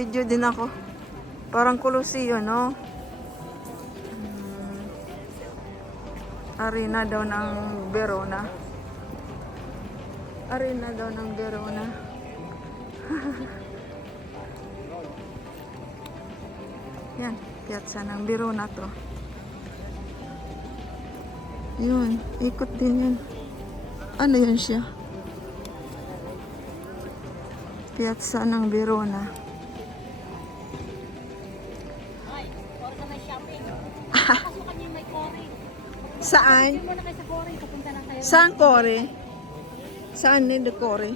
Video din ako. Parang Colosseum, no? Arena daw ng Verona. Arena daw ng Verona. Yan, piazza ng Verona to. Yun, ikot din yun. Ano yun siya? Piazza ng Verona. Ay, oras na may shopping. Pasukan niyo may Cory. Saan? Hindi mo na kayo sa Cory, papunta lang kayo. Saan Core? Saan ni Core?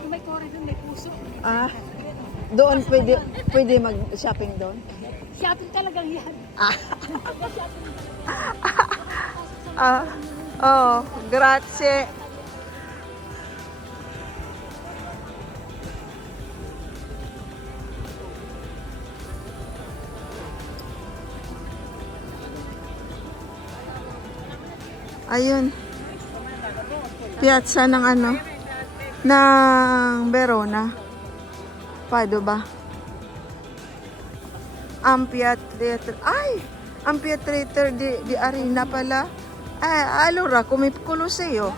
Kung may Cory doon, may puso. Ah, doon pwede mag-shopping doon? Shopping talagang yan. Oh, grazie. Ayun. Piazza ng ano? Ng Verona. Padova. Amphitheater. Ay! Amphitheater di Arena pala. Allora, come Colosseo.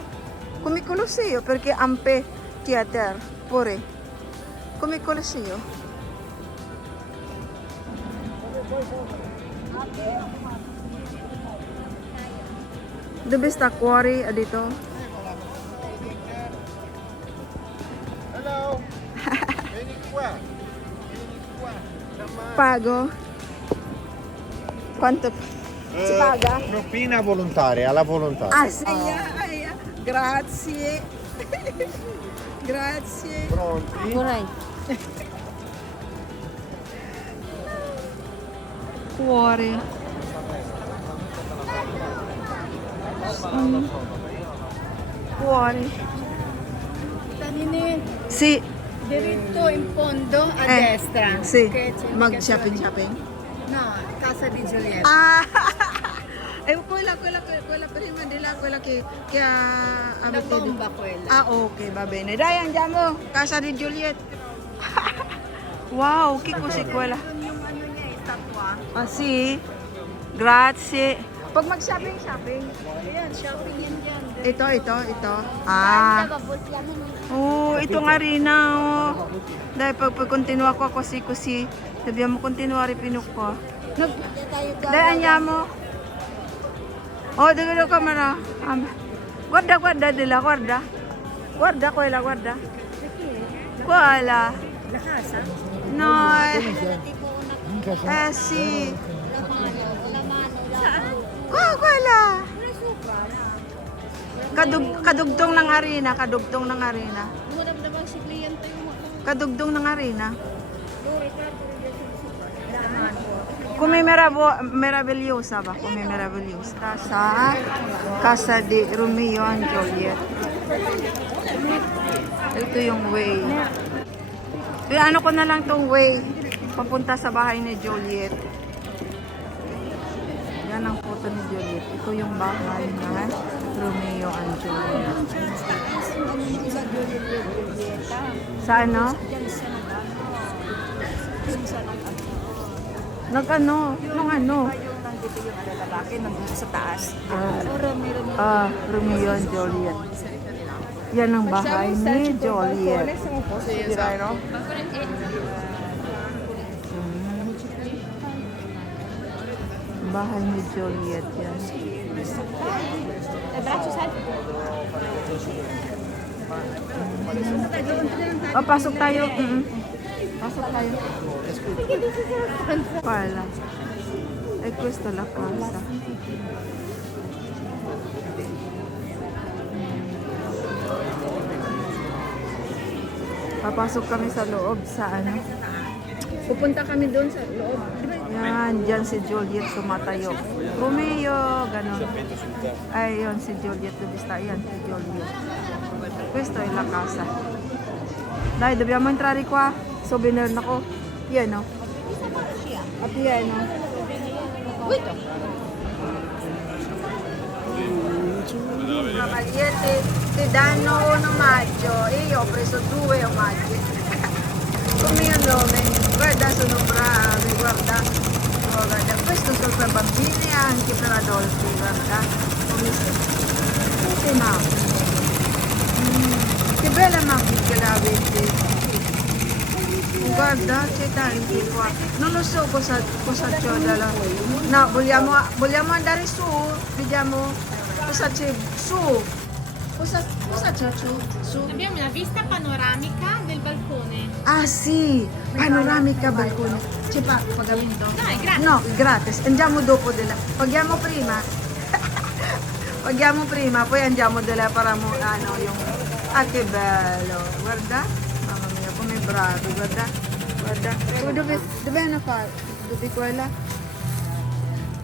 Come Colosseo, perché Amphitheater. Pure. Come Colosseo. Dove sta Cuore? Dito? Hello. Vieni qua. Pago? Quanto si paga? Propina volontaria, alla volontà. Ah, sì, grazie. Grazie. Pronti? Coray. Cuore. Cuore. Taninin, Sì, diritto in fondo a destra. sì. Che c'è Mag-shopping. No, Casa di Giulietta. Ah! quella prima di là, quella che ha La abitato. bomba quella. Ah, ok, va bene. Dai, andiamo. Casa di Juliet. Wow, che cos'è quella? Doon yung ano niya, statwa. Ah, sì? Grazie. Pag mag-shopping. Ayan, shopping yan dyan. Ito. Ah. Oh, itong arena, oh. Dai, pag continua qua così, dobbiamo continuare fino qua. Dai, andiamo. Oh, dove lo camera? Guarda di là, guarda. Guarda quella, guarda. Quella. La casa? No, sì. Oh, quella. Kadugtong ng arena. Dumadabdabang si kliyente yung Kadugtong ng arena. Come meravigliosa ba? Come meravigliosa. Sa Casa di Romeo and Juliet. Ito yung way. Ano ko na lang tong way. Papunta sa bahay ni Juliet. Yan ang photo ni Juliet. Ito yung bahay ng Romeo and Juliet. Sa ano? Nung ano? nandito yung lalaki, nandito sa taas. Romeo and Juliet. Yan ang bahay ni Juliet. Bahay ni Juliet yan. Pasok tayo. Pasok tayo. Pala. Questo la casa. Papasok kami sa loob sa ano. Pupunta kami doon sa loob. Yan, dyan si Juliet sumatayo. Romeo, ganon. Ay, yun si Juliet. Dubista, yan si Juliet. Questo è la casa. Dai, dobbiamo entrare qua. Souvenir na ko. Yan, no? At yan, no? Wait, Cavaliere ti danno un omaggio e io ho preso 2 omaggi. come nome, guarda sono bravi, guarda. Oh, guarda, questo sono per bambini e anche per adulti, guarda. Come tutte macchine. Che bella macchina che l'avete. Guarda, c'è tanti qua. Non lo so cosa c'è dalla... No, vogliamo andare su? Vediamo cosa c'è su. Cosa c'è su? Abbiamo una vista panoramica del balcone. Ah sì, panoramica balcone. C'è pagamento? No, è gratis. No, gratis. Andiamo dopo della... Paghiamo prima. Paghiamo prima, poi andiamo della paramount. Ah no, ah che bello. Guarda. Mamma mia, come bravi, guarda. Guarda. Dove hanno fatto? Dove quella?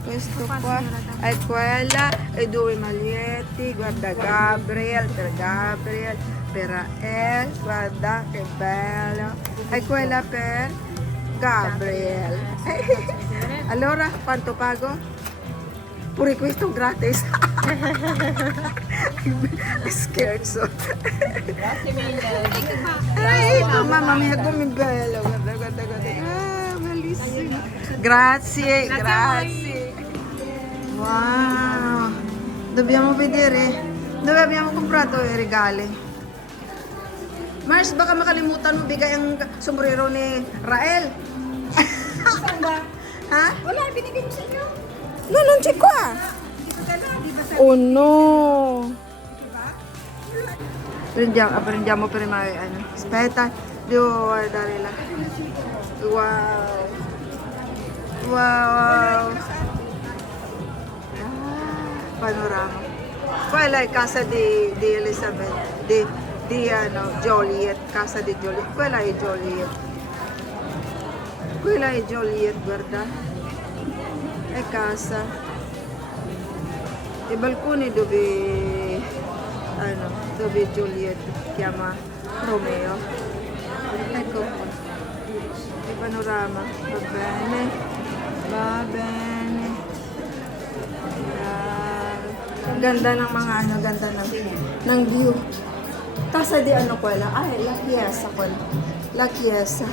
Questo qua è quella e due maglietti, guarda Gabriel, per Rael, guarda che bello, e quella per Gabriel. Allora quanto pago? Pure questo gratis. Scherzo. Grazie mille. Ecco, mamma mia come bello, guarda, guarda, guarda. Ah, bellissimo. Grazie, grazie. Wow. Dobbiamo vedere dove abbiamo comprato i regali. Mars, baka makalimutan mo bigay ang sombrero ni Rael. Saan ba? Ha? Wala, binigay ko sa inyo. No, non c'è qua. Oh no. Prendiamo prima ano. Aspetta, devo guardare là. Wow. Wow. Panorama. Quella è casa di Elizabeth, di Joliet, casa di Joliet. Quella è Joliet. Quella è Joliet, guarda. È casa. I balconi dove Joliet chiama Romeo. Ecco qua. Il panorama. Va bene. Va bene. Ganda ng mga ganda ng view. Casa di ano quella? La chiesa quella. La chiesa.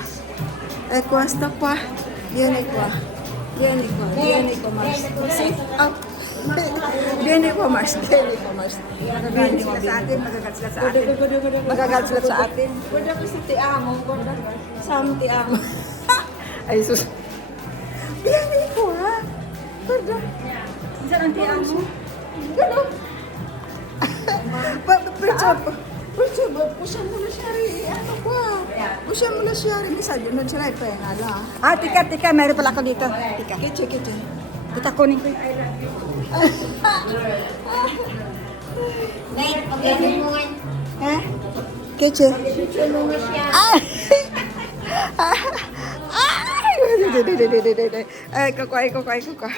E questa qua. Vieni qua, Mars. Sì. Oh. Vieni qua, Mars. Magagalit sila sa atin. Magagalit sila sa atin. Guarda ko sa tiamo. Guarda. Sa tiamo. Ay, sus. Vieni qua. Guarda. Saan ang tiyan mo? Gano'n. Perciò, pushan mo na siya rin. Ano ba? Pushan mo na siya rin. Isa, yun na siya rin. Penala. Ah, tika, meron pala ako dito. Tika. Kiche. Kita kunin ko yung Wait, pagkain mo nga. Eh? Kiche. Ano nga siya? Ay! Eko ko.